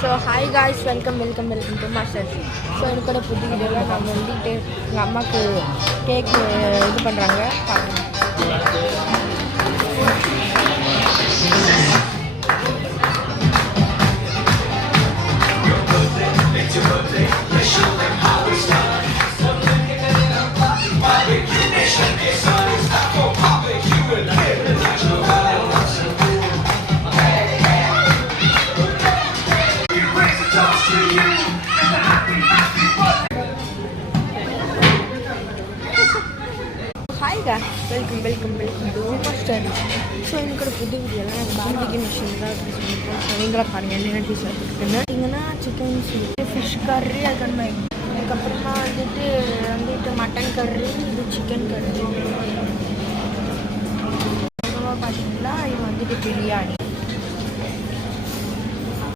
So hi guys, welcome to Master. So எனக்கோட புது வீடியோவில் நம்ம வந்துட்டு எங்கள் அம்மாவுக்கு கேக் இது பண்ணுறாங்க பாருங்கள். Hi guys, welcome to Master. So எனக்கோட புது வீடியோவில் நாங்கள் பார்பிக்யூ மிஷின் தான் சொல்லியிருக்கோம். ஸோ நீங்களா பாருங்கள் என்னென்ன டிஷர்ட் இருக்குன்னு. பார்த்தீங்கன்னா சிக்கன் ஃபிஷ் கர்ரி, அதுக்கப்புறமா வந்துட்டு மட்டன் கர்ரி, இது சிக்கன் கர்ரி. அப்புறமா பார்த்தீங்கன்னா இது வந்துட்டு பிரியாணி.